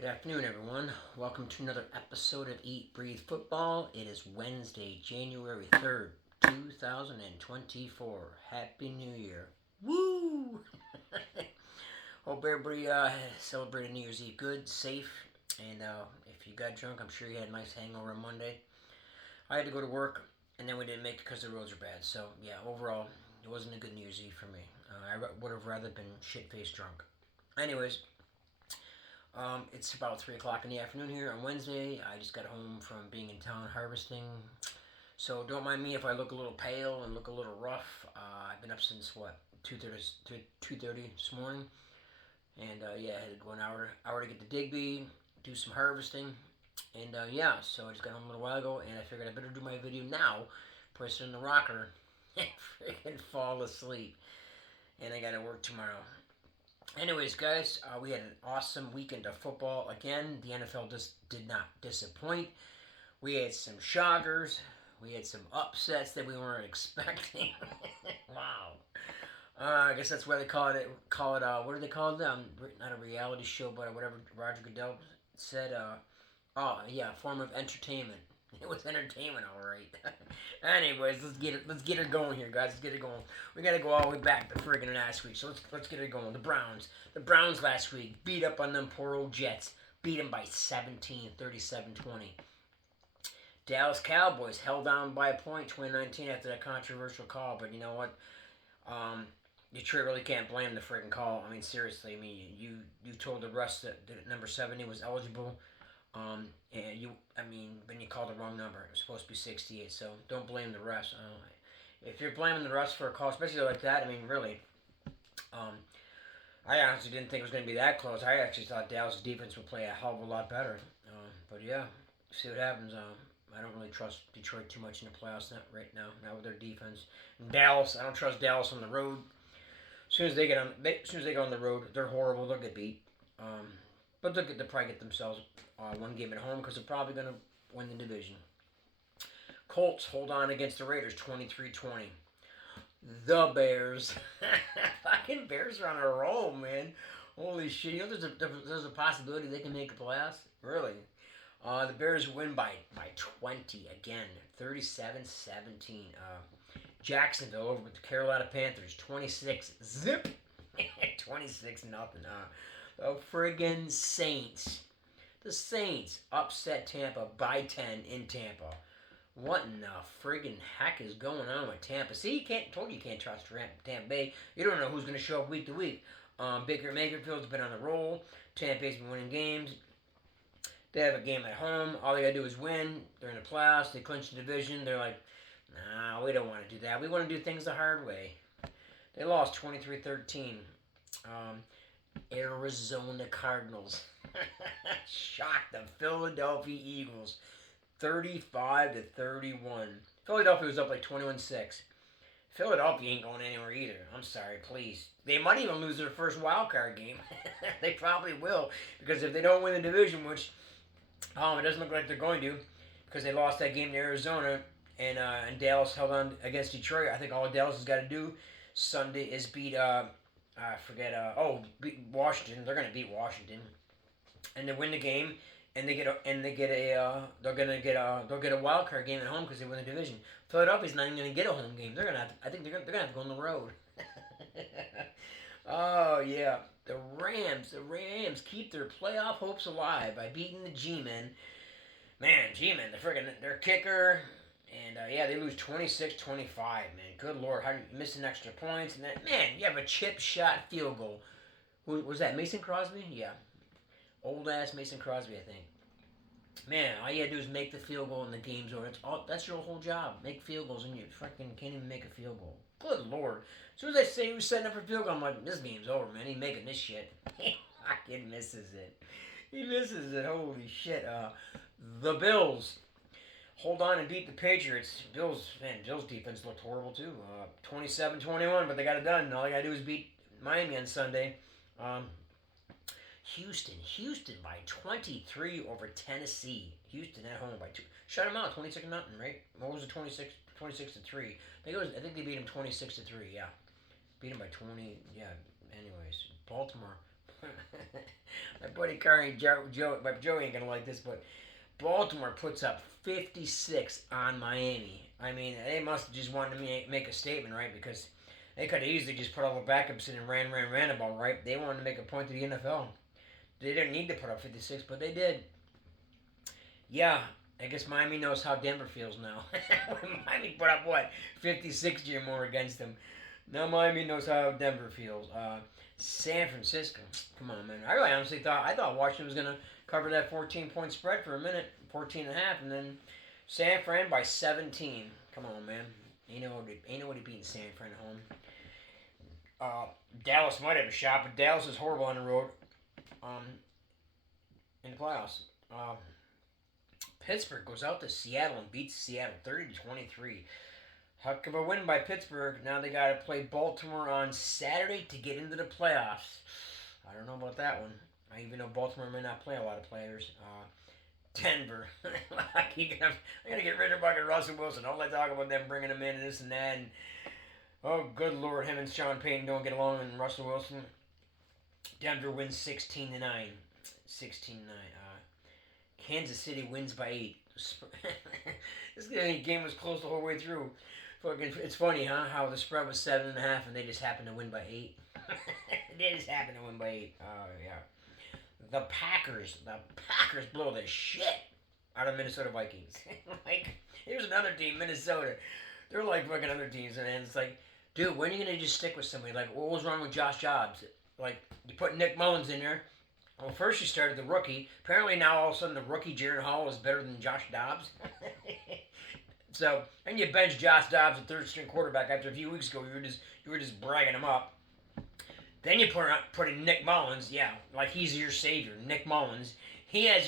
Good afternoon, everyone. Welcome to another episode of Eat, Breathe Football. It is Wednesday, January 3rd, 2024. Happy New Year. Woo! Hope everybody celebrated New Year's Eve good, safe, and if you got drunk, I'm sure you had a nice hangover on Monday. I had to go to work, and then we didn't make it because the roads were bad. So, yeah, overall, it wasn't a good New Year's Eve for me. I would have rather been shit-faced drunk. Anyways, it's about 3 o'clock in the afternoon here on Wednesday. I just got home from being in town harvesting. So don't mind me if I look a little pale and look a little rough. I've been up since, what, 2:30 this morning. And yeah, I had to go an hour to get to Digby, do some harvesting. And yeah, so I just got home a little while ago and I figured I better do my video now, press it in the rocker, and freaking fall asleep. And I gotta work tomorrow. Anyways, guys, we had an awesome weekend of football. Again, the NFL just did not disappoint. We had some shockers. We had some upsets that we weren't expecting. Wow. I guess that's why they call it. What do they call it? Not a reality show, but whatever Roger Goodell said. Oh yeah, form of entertainment. It was entertainment, all right. Anyways, let's get it going here, guys. Let's get it going. We gotta go all the way back to friggin' last week. So let's get it going. The Browns last week beat up on them poor old Jets. Beat them by 17, 37-20. Dallas Cowboys held down by a point 2019 after that controversial call. But you know what? Um, Detroit really can't blame the friggin' call. I mean, seriously. I mean, you told the rest that number 70 was eligible. And when you called the wrong number, it was supposed to be 68. So don't blame the refs. If you're blaming the refs for a call, especially like that, I mean, really, um, I honestly didn't think it was going to be that close. I actually thought Dallas' defense would play a hell of a lot better. But yeah, see what happens. I don't really trust Detroit too much in the playoffs right now. Not with their defense. And Dallas, I don't trust Dallas on the road. As soon as they go on the road, they're horrible. They'll get beat. Um, but they'll probably get themselves one game at home because they're probably going to win the division. Colts hold on against the Raiders 23-20. The Bears. Fucking Bears are on a roll, man. Holy shit. You know there's a possibility they can make the playoffs? Really? The Bears win by 20 again. 37-17. Jacksonville over with the Carolina Panthers. 26 zip. 26 nothing. The friggin' Saints. The Saints upset Tampa by 10 in Tampa. What in the friggin' heck is going on with Tampa? See, told you can't trust Tampa Bay. You don't know who's going to show up week to week. Baker Mayfield's been on the roll. Tampa Bay's been winning games. They have a game at home. All they got to do is win. They're in the playoffs. They clinch the division. They're like, nah, we don't want to do that. We want to do things the hard way. They lost 23-13. Arizona Cardinals shocked the Philadelphia Eagles 35-31. Philadelphia was up like 21-6. Philadelphia ain't going anywhere either. I'm sorry, please. They might even lose their first wild card game. They probably will because if they don't win the division, which it doesn't look like they're going to, because they lost that game to Arizona and Dallas held on against Detroit. I think all Dallas has got to do Sunday is beat beat Washington. They're gonna beat Washington, and they win the game, and they'll get a wild card game at home because they win the division. Philadelphia's not even gonna get a home game. I think they're gonna have to go on the road. Oh yeah, the Rams keep their playoff hopes alive by beating the G-men. Man, G-men, their kicker. And yeah, they lose 26-25, man. Good lord, how do you miss an extra points? And then, man, you have a chip shot field goal. Who was that? Mason Crosby? Yeah, old ass Mason Crosby, I think. Man, all you gotta do is make the field goal and the game's over. That's your whole job. Make field goals and you freaking can't even make a field goal. Good lord. As soon as I say he was setting up for field goal, I'm like, this game's over, man. He's making this shit. He fucking misses it. He misses it. Holy shit. The Bills hold on and beat the Patriots. Bills defense looked horrible too. 27-21, but they got it done. All they got to do is beat Miami on Sunday. Um, Houston by 23 over Tennessee. Houston at home by 2. Shut them out, 26 nothing, right? What was it, 26 to 3? I think they beat them 26 to 3, yeah. Beat them by 20, yeah. Anyways, Baltimore My buddy Curry, Joe ain't gonna like this, but Baltimore puts up 56 on Miami. I mean, they must have just wanted to make a statement, right? Because they could have easily just put all the backups in and ran the ball, right? They wanted to make a point to the NFL. They didn't need to put up 56, but they did. Yeah, I guess Miami knows how Denver feels now. Miami put up what 56 or more against them. Now Miami knows how Denver feels. San Francisco, come on, man. I really honestly thought Washington was gonna cover that 14-point spread for a minute, 14 and a half, and then San Fran by 17. Come on, man. Ain't nobody beating San Fran at home. Uh, Dallas might have a shot, but Dallas is horrible on the road. Um, in the playoffs. Pittsburgh goes out to Seattle and beats Seattle 30-23. Heck of a win by Pittsburgh. Now they got to play Baltimore on Saturday to get into the playoffs. I don't know about that one. I even know Baltimore may not play a lot of players. Denver. I gotta get rid of fucking Russell Wilson. All I talk about them bringing him in and this and that. And oh, good lord, him and Sean Payton don't get along. And Russell Wilson. Denver wins 16-9. 16-9. Kansas City wins by 8. This game was close the whole way through. Fucking, it's funny, huh? How the spread was 7.5 and they just happened to win by 8. They just happened to win by 8. Oh yeah. The Packers blow the shit out of Minnesota Vikings. Like, here's another team, Minnesota. They're like fucking other teams, and it's like, dude, when are you gonna just stick with somebody? Like, what was wrong with Josh Jobs? Like, you put Nick Mullins in there. Well, first you started the rookie. Apparently now all of a sudden the rookie Jaron Hall is better than Josh Dobbs. So, and you bench Josh Dobbs, a third string quarterback. After a few weeks ago, you were just bragging him up. Then you put in Nick Mullins. Yeah, like he's your savior, Nick Mullins. He has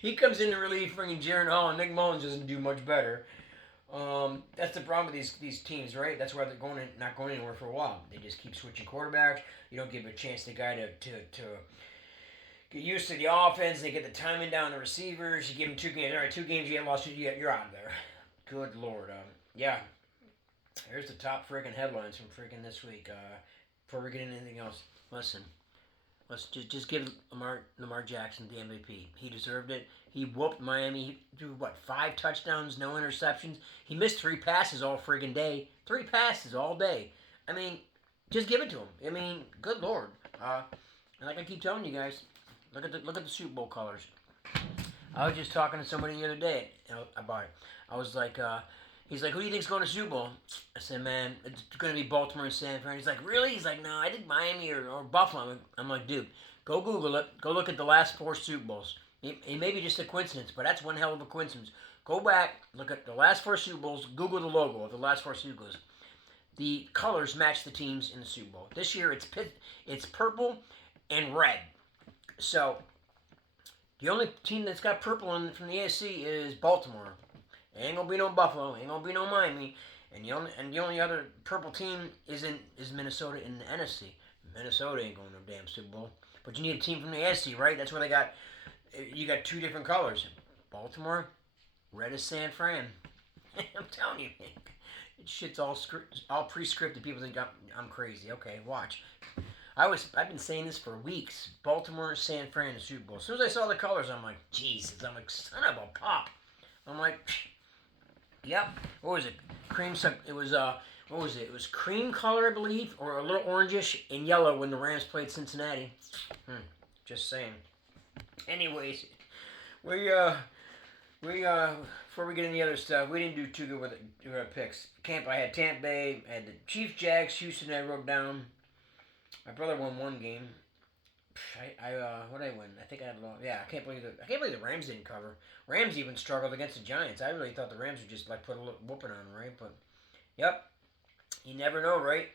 he comes in to relieve freaking Jaron Hall, and Nick Mullins doesn't do much better. That's the problem with these teams, right? That's why they're not going anywhere for a while. They just keep switching quarterbacks. You don't give a chance to the guy to get used to the offense. They get the timing down the receivers. You give them 2 games. All right, 2 games you get lost. You're out of there. Good lord. Yeah. Here's the top freaking headlines from freaking this week. Before we get into anything else, listen. Let's just give Lamar Jackson the MVP. He deserved it. He whooped Miami. He threw, 5 touchdowns, no interceptions. He missed 3 passes all friggin' day. 3 passes all day. I mean, just give it to him. I mean, good lord. And like I keep telling you guys, look at the Super Bowl colors. I was just talking to somebody the other day about it. I was like, he's like, who do you think's going to Super Bowl? I said, man, it's going to be Baltimore and San Fran. He's like, really? He's like, no, I think Miami or Buffalo. I'm like, dude, go Google it. Go look at the last 4 Super Bowls. It may be just a coincidence, but that's one hell of a coincidence. Go back, look at the last 4 Super Bowls, Google the logo of the last 4 Super Bowls. The colors match the teams in the Super Bowl. This year it's purple and red. So the only team that's got purple from the AFC is Baltimore. Ain't gonna be no Buffalo. Ain't gonna be no Miami. And the only other purple team is Minnesota in the NFC. Minnesota ain't going to no damn Super Bowl. But you need a team from the AFC, right? That's where they got. You got 2 different colors. Baltimore, red is San Fran. I'm telling you, shit's all pre-scripted. People think I'm crazy. Okay, watch. I've been saying this for weeks. Baltimore, San Fran, in the Super Bowl. As soon as I saw the colors, I'm like, Jesus. I'm like, son of a pop. I'm like, yep. What was it? It was what was it? It was cream color, I believe, or a little orangish and yellow when the Rams played Cincinnati. Just saying. Anyways, we before we get into the other stuff, we didn't do too good with our picks. I had Tampa Bay, I had the Chiefs, Jags, Houston. I wrote down. My brother won 1 game. What did I win? I think I had lost. Yeah, I can't believe the Rams didn't cover. Rams even struggled against the Giants. I really thought the Rams would just put a little whooping on them, right? But yep, you never know, right?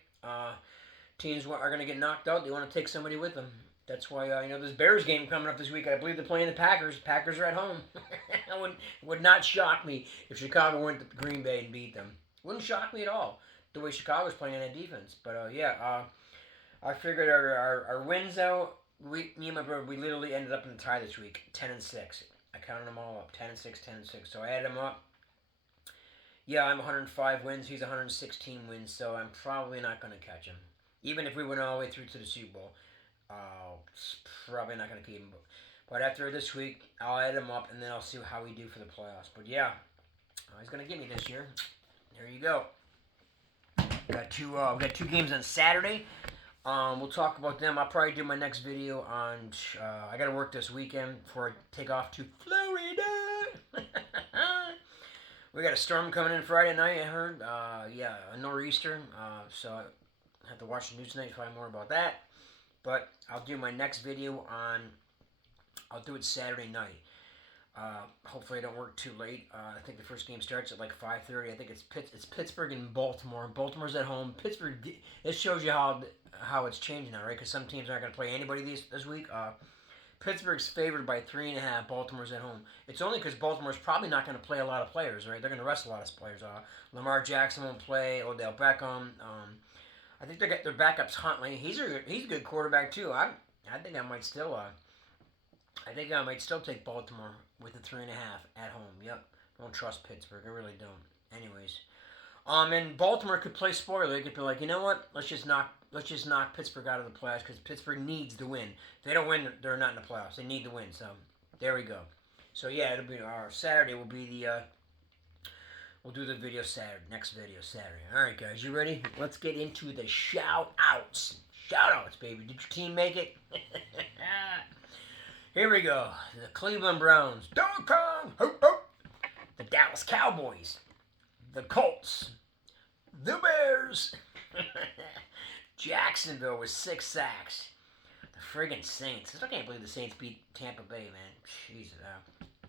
Teams are going to get knocked out. They want to take somebody with them. That's why this Bears game coming up this week. I believe they're playing the Packers. Packers are at home. It would not shock me if Chicago went to Green Bay and beat them. Wouldn't shock me at all the way Chicago's playing on that defense. But I figured our wins out. Me and my brother, we literally ended up in the tie this week, 10-6. I counted them all up, 10-6, 10-6. So I added them up. Yeah, I'm 105 wins. He's 116 wins. So I'm probably not going to catch him, even if we went all the way through to the Super Bowl. It's probably not going to keep him. But after this week, I'll add him up, and then I'll see how we do for the playoffs. But yeah, he's going to give me this year. There you go. We got two games on Saturday. We'll talk about them. I'll probably do my next video on. I got to work this weekend before I take off to Florida. We got a storm coming in Friday night. I heard. Yeah, a nor'easter. So I have to watch the news tonight to find more about that. But I'll do my next video on. I'll do it Saturday night. Hopefully I don't work too late. I think the first game starts at like 5:30. I think it's Pittsburgh and Baltimore. Baltimore's at home. Pittsburgh. This shows you how it's changing now, right? Because some teams aren't going to play anybody this week. Pittsburgh's favored by 3.5. Baltimore's at home. It's only because Baltimore's probably not going to play a lot of players, right? They're going to rest a lot of players. Lamar Jackson won't play. Odell Beckham. I think they got their backups Huntley. He's a good quarterback too. I think I might still take Baltimore with a 3.5 at home. Yep. Don't trust Pittsburgh. I really don't. Anyways. And Baltimore could play spoiler. They could be like, you know what? Let's just knock Pittsburgh out of the playoffs because Pittsburgh needs to win. If they don't win, they're not in the playoffs. They need to win. So there we go. So yeah, it'll be our Saturday. Will be the we'll do the video Saturday. Next video Saturday. All right, guys, you ready? Let's get into the shout outs. Shout outs, baby. Did your team make it? Here we go. The Cleveland Browns. Donkey Kong. Hoop, hoop. The Dallas Cowboys. The Colts. The Bears. Jacksonville with 6 sacks. The friggin' Saints. I can't believe the Saints beat Tampa Bay, man. Jesus.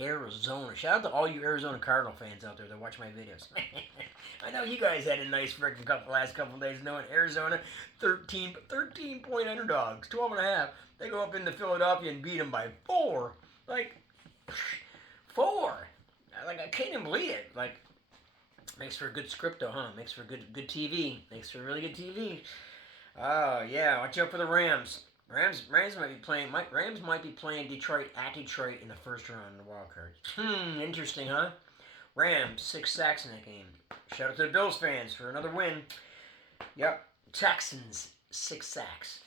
Arizona. Shout out to all you Arizona Cardinal fans out there that watch my videos. I know you guys had a nice freaking last couple of days knowing Arizona 13-point underdogs, 12.5. They go up into Philadelphia and beat them by 4. Like, 4. Like, I can't even believe it. Like, makes for a good script though, huh? Makes for good TV. Makes for really good TV. Oh, yeah. Watch out for the Rams. Rams might be playing Detroit at Detroit in the first round of the wild card. Interesting, huh? Rams, 6 sacks in that game. Shout out to the Bills fans for another win. Yep. Texans, 6 sacks.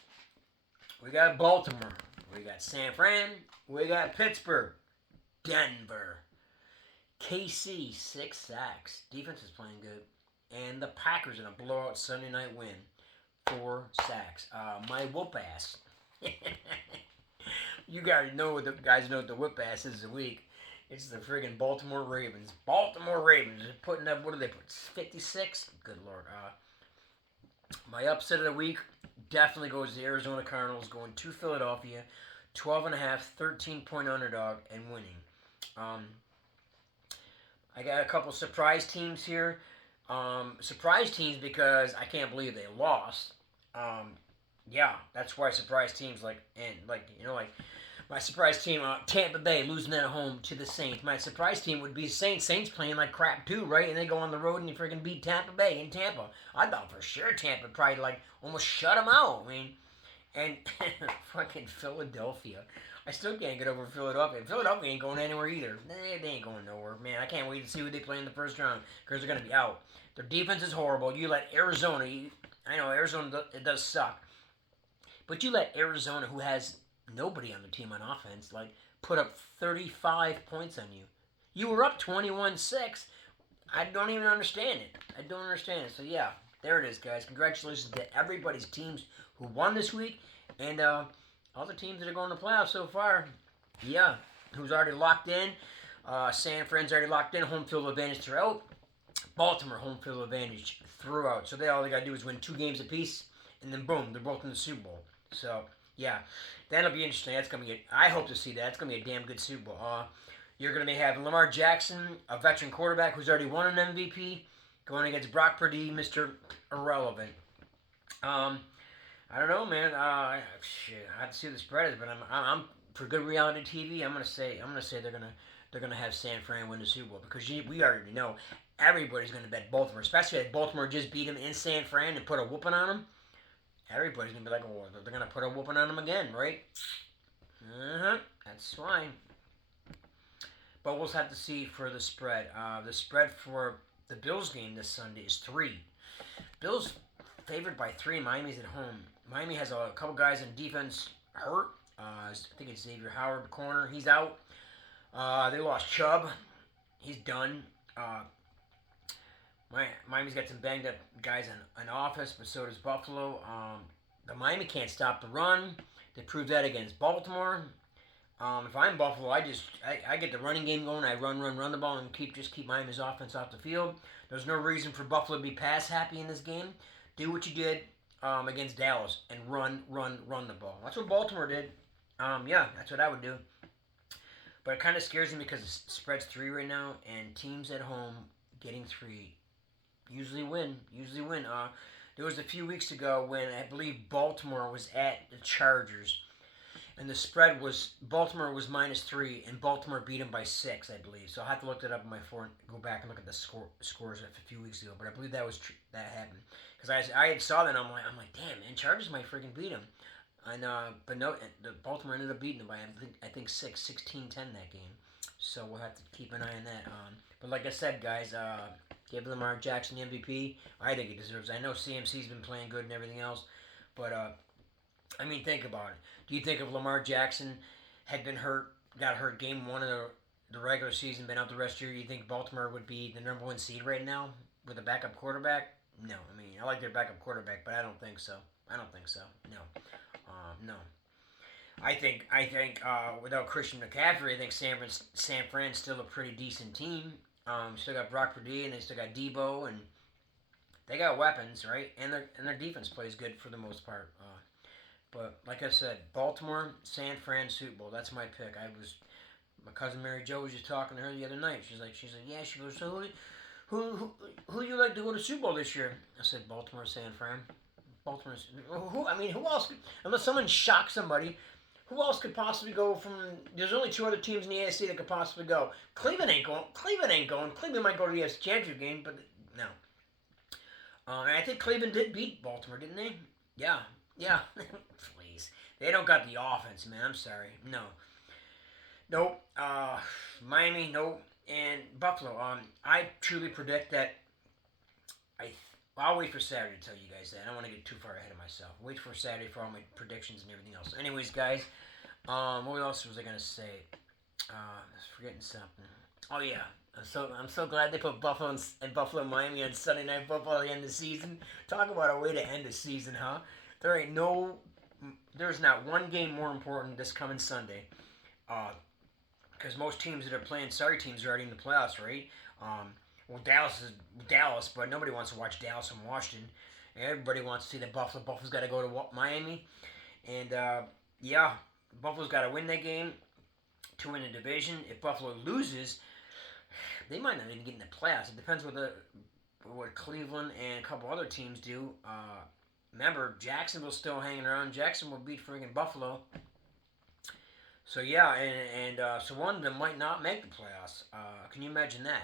We got Baltimore. We got San Fran. We got Pittsburgh. Denver. KC, 6 sacks. Defense is playing good. And the Packers in a blowout Sunday night win. 4 sacks. My whoop ass. You guys know what the whip ass is a week. It's the friggin' Baltimore Ravens. Baltimore Ravens are putting up, what do they put, 56? Good Lord. My upset of the week definitely goes to the Arizona Cardinals going to Philadelphia. 12.5, 13-point underdog and winning. I got a couple surprise teams here. Surprise teams because I can't believe they lost. Yeah, that's why surprise teams like my surprise team, Tampa Bay losing at home to the Saints. My surprise team would be Saints. Saints playing like crap too, right? And they go on the road and they freaking beat Tampa Bay in Tampa. I thought for sure Tampa probably like almost shut them out. I mean, and fucking Philadelphia. I still can't get over Philadelphia. Philadelphia ain't going anywhere either. They ain't going nowhere, man. I can't wait to see who they play in the first round because they're gonna be out. Their defense is horrible. You let Arizona. I know Arizona. It does suck. But you let Arizona, who has nobody on the team on offense, like put up 35 points on you. You were up 21-6. I don't even understand it. I don't understand it. So yeah, there it is, guys. Congratulations to everybody's teams who won this week, and all the teams that are going to playoffs so far. Yeah, who's already locked in. San Fran's already locked in. Home field advantage throughout. Baltimore home field advantage throughout. So all they got to do is win 2 games apiece, and then boom, they're both in the Super Bowl. So, yeah, that'll be interesting. That's gonna be. I hope to see that. It's gonna be a damn good Super Bowl. You're gonna be having Lamar Jackson, a veteran quarterback who's already won an MVP, going against Brock Purdy, Mr. Irrelevant. I don't know, man. Shit, I have to see what the spread is, but I'm for good reality TV. I'm gonna say they're gonna have San Fran win the Super Bowl because we already know everybody's gonna bet Baltimore, especially if Baltimore just beat them in San Fran and put a whooping on them. Everybody's going to be like, oh, they're going to put a whooping on them again, right? That's fine. But we'll have to see for the spread. The spread for the Bills game this Sunday is 3. Bills favored by 3. Miami's at home. Miami has a couple guys in defense hurt. I think it's Xavier Howard, corner. He's out. They lost Chubb. He's done. Miami's got some banged up guys in office, but so does Buffalo. The Miami can't stop the run. They proved that against Baltimore. If I'm Buffalo, I get the running game going. I run the ball and keep Miami's offense off the field. There's no reason for Buffalo to be pass happy in this game. Do what you did against Dallas and run the ball. That's what Baltimore did. Yeah, that's what I would do. But it kind of scares me because the spread's 3 right now, and teams at home getting 3 usually win. There was a few weeks ago when I believe Baltimore was at the Chargers, and the spread was Baltimore was -3, and Baltimore beat them by 6, I believe. So I'll have to look that up on my phone, go back and look at the scores a few weeks ago. But I believe that happened because I had saw that and I'm like, damn man, Chargers might freaking beat them. And but no, the Baltimore ended up beating them by I think 16-10 that game. So we'll have to keep an eye on that. But like I said, guys, give Lamar Jackson the MVP. I think he deserves it. I know CMC's been playing good and everything else, but I mean, think about it. Do you think if Lamar Jackson had got hurt game 1 of the regular season, been out the rest of the year, do you think Baltimore would be the number 1 seed right now with a backup quarterback? No. I mean, I like their backup quarterback, but I don't think so. No. No. I think without Christian McCaffrey, I think San Fran's still a pretty decent team. Still got Brock Purdy and they still got Debo and they got weapons, right? And their defense plays good for the most part. But like I said, Baltimore, San Fran, Super Bowl. That's my pick. My cousin Mary Jo was just talking to her the other night. She's like, yeah. She goes, so who you like to go to Super Bowl this year? I said Baltimore, San Fran. Baltimore. Who else? Unless someone shocks somebody, who else could possibly go from? There's only 2 other teams in the AFC that could possibly go. Cleveland ain't going. Cleveland might go to the AFC Championship game, but no. And I think Cleveland did beat Baltimore, didn't they? Yeah. Please. They don't got the offense, man. I'm sorry. No. Nope. Miami, nope. And Buffalo. I truly predict that. I'll wait for Saturday to tell you guys that. I don't want to get too far ahead of myself. Wait for Saturday for all my predictions and everything else. Anyways, guys, what else was I gonna say? I was forgetting something. Oh yeah. I'm so glad they put Buffalo and Miami on Sunday Night Football at the end of the season. Talk about a way to end the season, huh? There's not one game more important this coming Sunday. Because most teams that are playing, sorry teams, are already in the playoffs, right? Well, Dallas is Dallas, but nobody wants to watch Dallas and Washington. Everybody wants to see that Buffalo's got to go to Miami. And, yeah, Buffalo's got to win that game to win the division. If Buffalo loses, they might not even get in the playoffs. It depends what Cleveland and a couple other teams do. Remember, Jacksonville's still hanging around. Jacksonville beat freaking Buffalo. So, yeah, so one of them might not make the playoffs. Can you imagine that?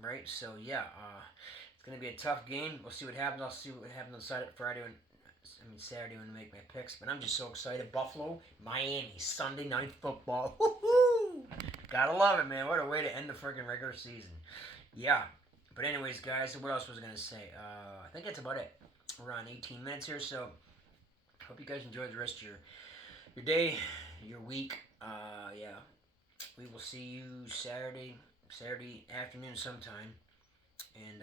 Right? So, yeah, it's going to be a tough game. We'll see what happens. I'll see what happens on Saturday when I make my picks. But I'm just so excited. Buffalo, Miami, Sunday Night Football. Woohoo! Gotta love it, man. What a way to end the freaking regular season. Yeah. But anyways, guys, what else was I going to say? I think that's about it. We're on 18 minutes here, so hope you guys enjoy the rest of your day, your week. Yeah. We will see you Saturday afternoon sometime. And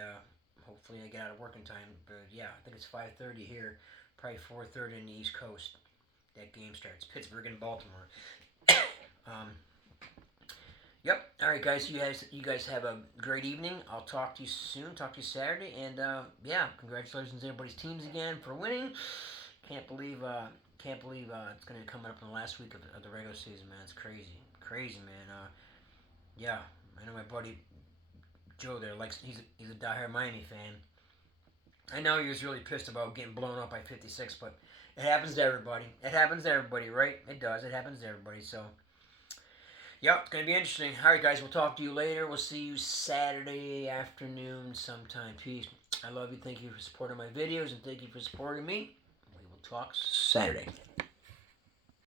hopefully I get out of work in time. But yeah, I think it's 5:30 here. Probably 4:30 on the East Coast. That game starts. Pittsburgh and Baltimore. Yep. All right, guys. You guys have a great evening. I'll talk to you soon. Talk to you Saturday. And yeah, congratulations to everybody's teams again for winning. Can't believe it's going to come up in the last week of the regular season, man. It's crazy, man. Yeah, I know my buddy Joe there he's a diehard Miami fan. I know he was really pissed about getting blown up by 56, but it happens to everybody. Right? It does. It happens to everybody. So, yep, it's going to be interesting. All right, guys, we'll talk to you later. We'll see you Saturday afternoon sometime. Peace. I love you. Thank you for supporting my videos, and thank you for supporting me. We will talk Saturday.